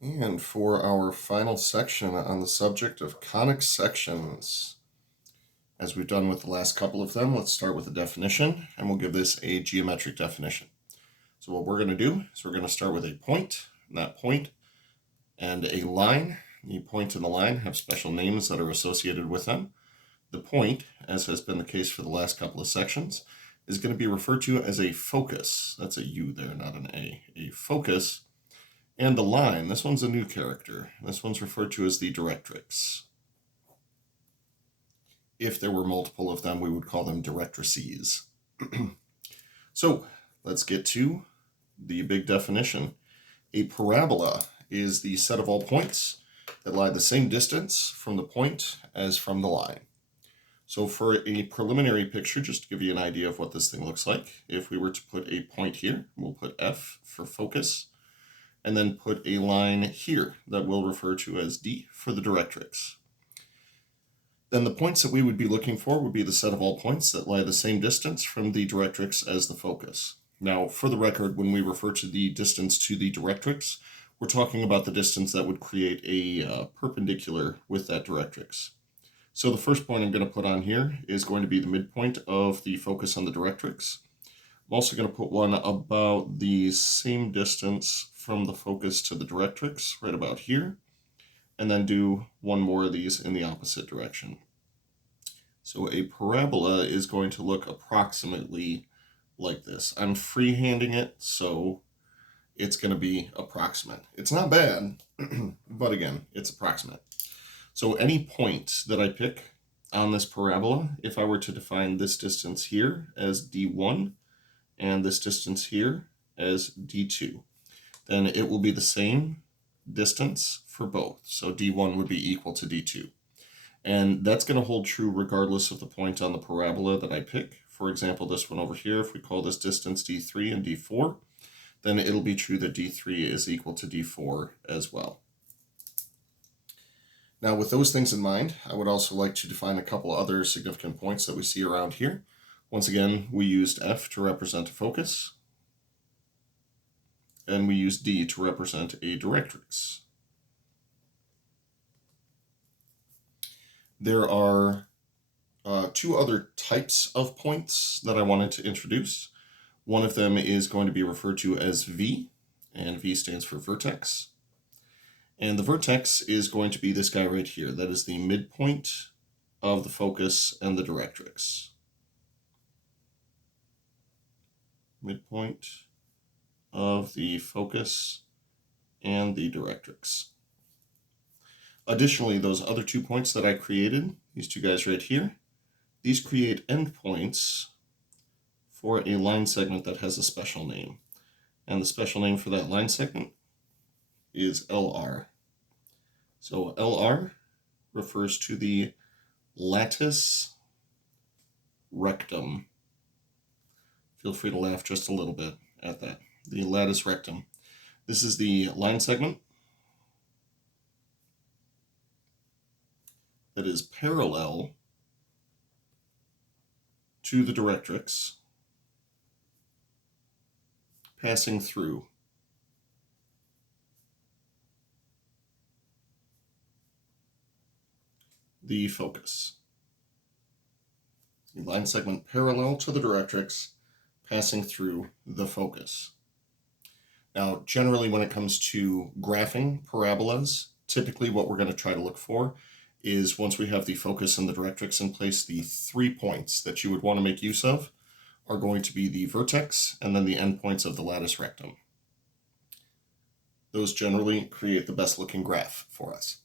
And for our final section on the subject of conic sections, as we've done with the last couple of them, let's start with the definition, and we'll give this a geometric definition. So what we're going to do is we're going to start with a point, and that point, and a line. The point and the line have special names that are associated with them. The point, as has been the case for the last couple of sections, is going to be referred to as a focus. That's a U there, not an A. A focus. And the line, this one's a new character. This one's referred to as the directrix. If there were multiple of them, we would call them directrices. So let's get to the big definition. A parabola is the set of all points that lie the same distance from the point as from the line. So for a preliminary picture, just to give you an idea of what this thing looks like, if we were to put a point here, we'll put F for focus, and then put a line here that we'll refer to as D for the directrix. Then the points that we would be looking for would be the set of all points that lie the same distance from the directrix as the focus. Now, for the record, when we refer to the distance to the directrix, we're talking about the distance that would create a perpendicular with that directrix. So the first point I'm going to put on here is going to be the midpoint of the focus on the directrix. I'm also going to put one about the same distance from the focus to the directrix, right about here, and then do one more of these in the opposite direction. So a parabola is going to look approximately like this. I'm freehanding it, so it's going to be approximate. It's not bad, but again, it's approximate. So any point that I pick on this parabola, if I were to define this distance here as D1 and this distance here as D2, then it will be the same distance for both. So D1 would be equal to D2. And that's going to hold true regardless of the point on the parabola that I pick. For example, this one over here, if we call this distance D3 and D4, then it'll be true that D3 is equal to D4 as well. Now, with those things in mind, I would also like to define a couple other significant points that we see around here. Once again, we used F to represent a focus, and we used D to represent a directrix. There are two other types of points that I wanted to introduce. One of them is going to be referred to as V, and V stands for vertex. And the vertex is going to be this guy right here. That is the midpoint of the focus and the directrix. Midpoint of the focus and the directrix. Additionally, those other 2 points that I created, these two guys right here, these create endpoints for a line segment that has a special name. And the special name for that line segment is LR. So LR refers to the lattice rectum. Feel free to laugh just a little bit at that. The lattice rectum. This is the line segment that is parallel to the directrix, passing through the focus. The line segment parallel to the directrix, passing through the focus. Now, generally when it comes to graphing parabolas, typically what we're going to try to look for is once we have the focus and the directrix in place, the 3 points that you would want to make use of are going to be the vertex and then the endpoints of the lattice rectum. Those generally create the best looking graph for us.